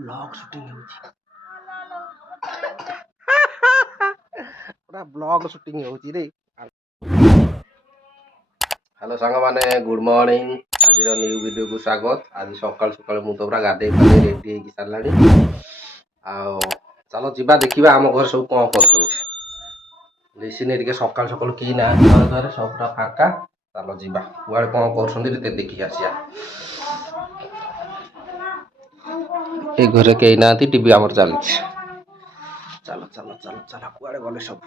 Blog shooting ହେଉଛି ପୁରା blog shooting ହେଉଛି ରେ। ହ୍ୟାଲୋ ସାଙ୍ଗମାନେ, ଗୁଡ୍ ମର୍ଣ୍ଣିଂ। ଆଜିର ନ୍ୟୁ ଭିଡ଼ିଓକୁ ସ୍ୱାଗତ। ଆଜି ସକାଳୁ ସକାଳୁ ମୁଁ ତ ପୁରା ଗାଧେଇ ପାଧେଇ ରେଡି ହେଇକି ସାରିଲାଣି। ଆଉ ଚାଲ ଯିବା ଦେଖିବା ଆମ ଘରେ ସବୁ କ'ଣ କରୁଛନ୍ତି। ଲିସିନି ଟିକେ ସକାଳୁ ସକାଳୁ କେହି ନାହାନ୍ତି ଘରେ ସବୁ ପୁରା ଫାଙ୍କା। ଚାଲ ଯିବା କୁଆଡ଼େ କ'ଣ କରୁଛନ୍ତି ଟିକେ ଦେଖିକି ଆସିବା। ଏ ଘରେ କେହି ନାହାନ୍ତି, ଟିଭି ଆମର ଚାଲିଛି। ଚାଲ ଚାଲ ଚାଲ ଚାଲ କୁଆଡ଼େ ଗଲେ ସବୁ।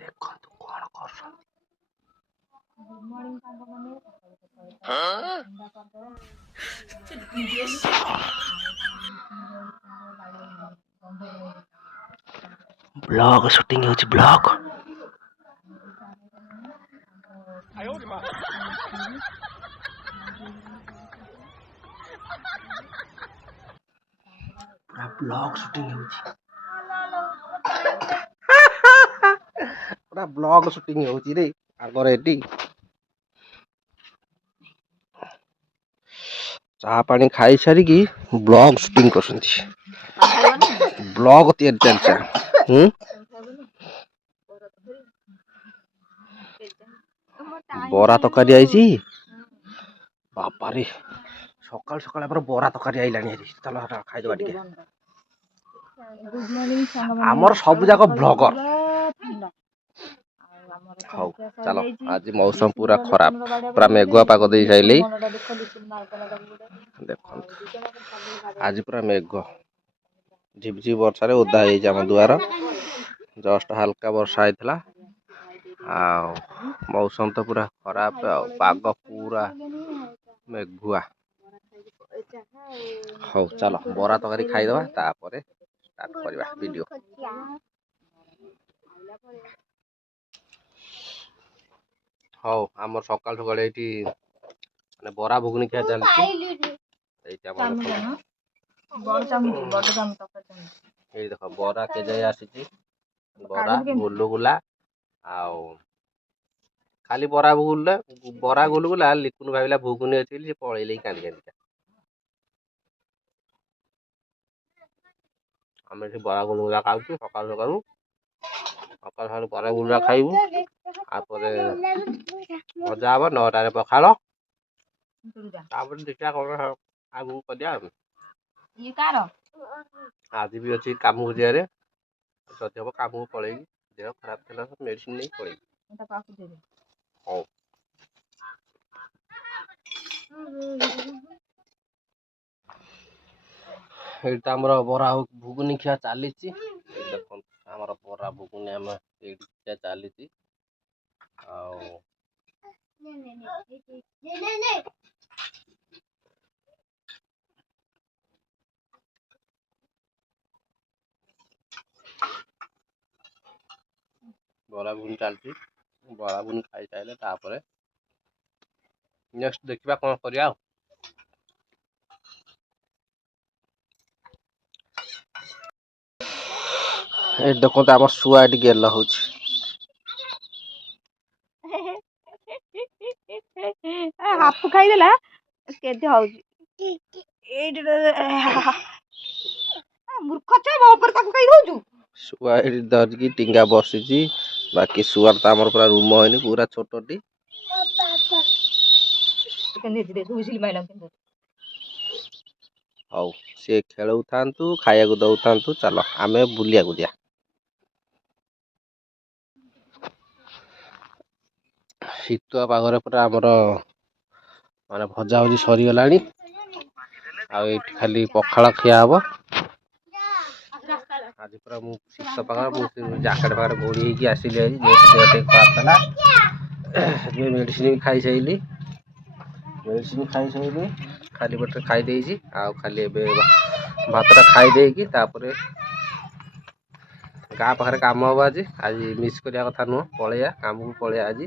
ଦେଖନ୍ତୁ କ'ଣ କରୁଛନ୍ତି। ବ୍ଲଗ ସୁଟିଂ ହେଉଛି ବ୍ଲଗ। ପୁରା ବ୍ଲଗ ସୁଟିଂ ହେଉଛି ପୁରା ବ୍ଲଗ ସୁଟିଂ ହେଉଛି ରେ ଆଗରେ ଏଠି। ଚାହା ପାଣି ଖାଇସାରିକି ବ୍ଲଗ ସୁଟିଂ କରୁଛନ୍ତି। ବ୍ଲଗ ତିଆରି ଚାଲିଛି। ବରା ତରକାରୀ ଆଇଛି ବାପାରେ। ସକାଳୁ ସକାଳୁ ଆମର ବରା ତରକାରୀ ଆଇଲାଣି। ଚାଲ ଖାଇଦବା ଟିକେ। ଆମର ସବୁ ଯାକ ବ୍ଲଗର। ହଉ ଚାଲ। ଆଜି ମୌସମ ପୁରା ଖରାପ, ପୁରା ମେଘୁଆ ପାଗ ଦେଇ ସାଇଲି। ଦେଖନ୍ତୁ ଆଜି ପୁରା ମେଘ, ଝିପଝିପ ବର୍ଷାରେ ଓଦା ହେଇଯାଇଛି ଆମ ଦୁଆର। ଜଷ୍ଟ ହାଲକା ବର୍ଷା ହେଇଥିଲା। ଆଉ ମୌସମ ତ ପୁରା ଖରାପ, ଆଉ ପାଗ ପୁରା ମେଘୁଆ। ହଉ ଚାଲ ବରା ତରକାରୀ ଖାଇଦବା, ତାପରେ ଷ୍ଟାର୍ଟ କରିବା ଭିଡ଼ିଓ। ହଉ ଆମର ସକାଳୁ ସକାଳୁ ଏଇଠି ମାନେ ବରା ଘୁଗୁନି ଖିଆ ଚାଲିଛି। ଏଇଠି ଆମର ଏଇ ଦେଖ ବରା କେଯାଇ ଆସିଛି। ବରା ଗୁଲୁଗୁଲା ଆଉ ଖାଲି ବରା ଗୁଲୁଗୁଲା। ଲିକୁନ ଭାବିଲା ଘୁଗୁନି ଅଛି ବୋଲି ସେ ପଳେଇଲେ କାନ୍ଦି କାନ୍ଦିକା। ଆମେ ଏଠି ବରା ଗୁଲୁଗୁଲା ଖାଉଛୁ ସକାଳୁ ସକାଳୁ। ସକାଳୁ ସକାଳୁ ବରା ଗୁଲୁଗୁଲା ଖାଇବୁ, ତାପରେ ଭଜା ହବ 9ଟାରେ ପଖାଳ। ତାପରେ ଦେଖିବା କ'ଣ ଆଗକୁ କରିବା ଆଉ। ଆଜି ବି ଅଛି କାମକୁ ଯିବାରେ। ଯଦି ହବ କାମକୁ ପଳେଇବି। ଦେହ ଖରାପ ଥିଲା ତ ମେଡିସିନ ନେଇ ପଳେଇବି। ହଉ ଏଇଟା ଆମର ବରା ଘୁଗୁନି ଖିଆ ଚାଲିଛି। ଦେଖନ୍ତୁ ଆମର ବରା ଘୁଗୁନି ଆମେ ଏଇଠି ଖିଆ ଚାଲିଛି। ଆଉ ବରା ଘୁଗୁନି ଚାଲିଛି। ବରା ଘୁଗୁନି ଖାଇସାରିଲେ ତାପରେ ନେକ୍ସଟ ଦେଖିବା କ'ଣ କରିବା ଆଉ। ଏଇଠି ଦେଖନ୍ତୁ ଆମ ଶୁଆ ଏଠି ଗେଲ ହଉଛି। ହାପୁ ଖାଇଦେଲା କେତେ ହଉଛି। ମୂର୍ଖ ଛୁଆ ମୋ ଉପରେ ତାକୁ ଖାଇ ଦଉଛୁ। ଶୁଆ ଏଠି ଧରିକି ଟିଙ୍ଗା ବସିଛି। ବାକି ଶୁଆର ତ ଆମର ପୁରା ରୁମ ହେଇନି, ପୁରା ଛୋଟଟି। ହଉ ସିଏ ଖେଳୁଥାନ୍ତୁ, ଖାଇବାକୁ ଦଉଥାନ୍ତୁ। ଚାଲ ଆମେ ବୁଲିବାକୁ ଯିବା। ଶୀତୁଆ ପାଗରେ ପୁରା ଆମର ମାନେ ଭଜା ଭଜି ସରିଗଲାଣି। ଆଉ ଏଇଠି ଖାଲି ପଖାଳ ଖିଆ ହବ। ଆଜି ପୁରା ମୁଁ ଶୀତ ପାଗରେ ମୁଁ ଜ୍ୟାକେଟ ଫାକେଟ ଘୋଡ଼ି ହେଇକି ଆସିଲି। ଆଜି ଦେହ ଟିକେ ଖରାପ ଥିଲା। ମେଡ଼ିସିନ ବି ଖାଇସାରିଲି। ଖାଲି ପେଟରେ ଖାଇ ଦେଇଛି। ଆଉ ଖାଲି ଏବେ ଭାତଟା ଖାଇ ଦେଇକି ତାପରେ ଗାଁ ପାଖରେ କାମ ହବ। ଆଜି ମିସ୍ କରିବା କଥା ନୁହଁ, ପଳେଇବା କାମକୁ ପଳେଇବା। ଆଜି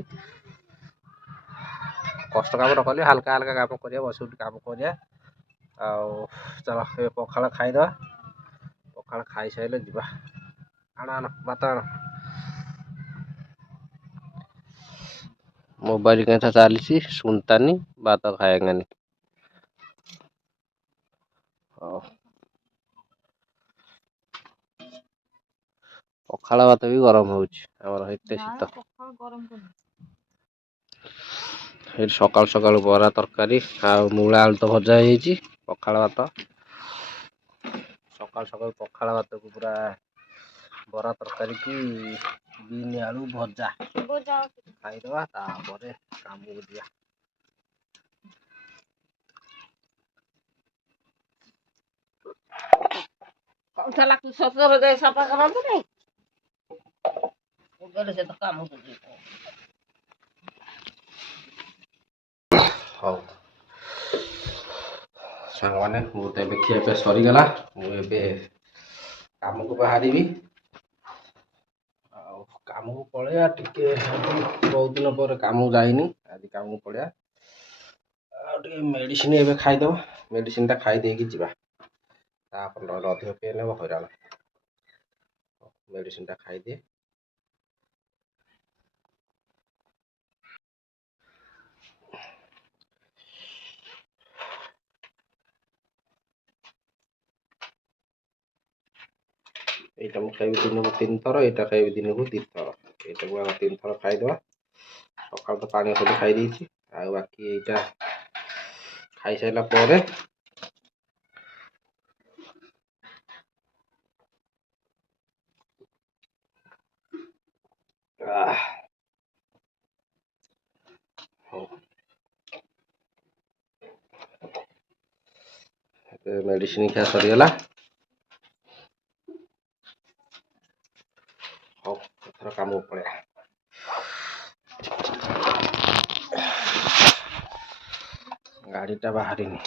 କଷ୍ଟ କାମ ନ କଲେ ହାଲକା ହାଲକା କାମ କରିବା, ବସି ଉଠି କାମ କରିବା। ଆଉ ଚାଲ ଏବେ ପଖାଳ ଖାଇଦବା। ପଖାଳ ଖାଇସାରିଲେ ଯିବା। ଆଣ ଭାତ ଆଣ। मोबाइल कैसा चालीसी सुनता नहीं बात खाएगा नहीं। ହଉ। ପଖାଳ ଭାତ ବି ଗରମ ହଉଛି ଆମର ଏତେ ଶୀତ। ଏଠି ସକାଳୁ ସକାଳୁ ବରା ତରକାରୀ ଆଉ ମୂଳା ଆଳୁ ତ ଭଜା ହେଇଯାଇଛି। ପଖାଳ ଭାତ ସକାଳୁ ସକାଳୁ ପଖାଳ ଭାତକୁ ପୁରା ବରା ତରକାରୀ କି ବିନ୍ ଆଳୁ ଭଜା ଖାଇଦବା ତାପରେ କାମକୁ ଯିବା। ଶ୍ୱଶୁର ଯାଇ ସଫା କରନ୍ତୁ ନାଇଁ ସେ ତ କାମକୁ ଯିବ। ହଉ ସାଙ୍ଗମାନେ ମୁଁ ତ ଏବେ ଖିଆ ପିଆ ସରିଗଲା। ମୁଁ ଏବେ କାମକୁ ବାହାରିବି। ଆଉ କାମକୁ ପଳେଇବା ଟିକେ ବହୁତ ଦିନ ପରେ କାମକୁ ଯାଇନି ଆଜି କାମକୁ ପଳେଇବା। ଆଉ ଟିକେ ମେଡିସିନ ଏବେ ଖାଇଦବା। ମେଡିସିନ ଟା ଖାଇ ଦେଇକି ଯିବା ତାପରେ ନହେଲେ ଅଧିକ ପେନ୍ ହେବ ହଇରାଣ। ମେଡିସିନ ଟା ଖାଇଦିଏ। এইটা ମୁଁ ଖାଇବି ଦିନକୁ 3 ଥର, ଏଇଟା ଖାଇବି ଦିନକୁ 2 ଥର। ଏଇଟାକୁ ଆଉ 3 ଥର ଖାଇଦବା। ସକାଳୁ ତ ପାଣି ଔଷଧ ଖାଇ ଦେଇଛି ଆଉ ବାକି ଏଇଟା ଖାଇସାରିଲା ପରେ ହଉ ମେଡିସିନ ଖିଆ ସରିଗଲା। ହଉ ଏଥର କାମକୁ ପଳେଇବା। ଗାଡିଟା ବାହାରିନି।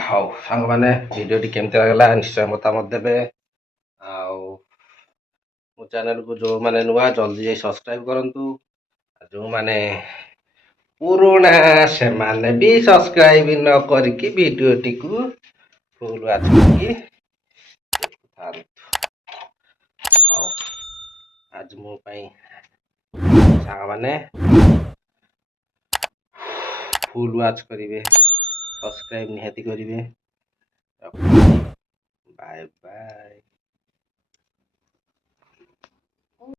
ହଉ ସାଙ୍ଗମାନେ ଭିଡ଼ିଓଟି କେମିତି ଲାଗିଲା ନିଶ୍ଚୟ ମତାମତ ଦେବେ। ଆଉ ମୋ ଚ୍ୟାନେଲକୁ ଯେଉଁମାନେ ନୂଆ ଜଲ୍ଦି ଯାଇ ସବସ୍କ୍ରାଇବ କରନ୍ତୁ। ଆଉ ଯେଉଁମାନେ ପୁରୁଣା ସେମାନେ ବି ସବସ୍କ୍ରାଇବ ନ କରିକି ଭିଡ଼ିଓଟିକୁ ଫୁଲ ୱାଚ୍ କରିକି ଦେଖୁଥାନ୍ତୁ। ହଉ ଆଜି ମୋ ପାଇଁ ସାଙ୍ଗମାନେ ଫୁଲ ୱାଚ୍ କରିବେ, ସବସ୍କ୍ରାଇବ ନିହାତି କରିବେ। Bye bye.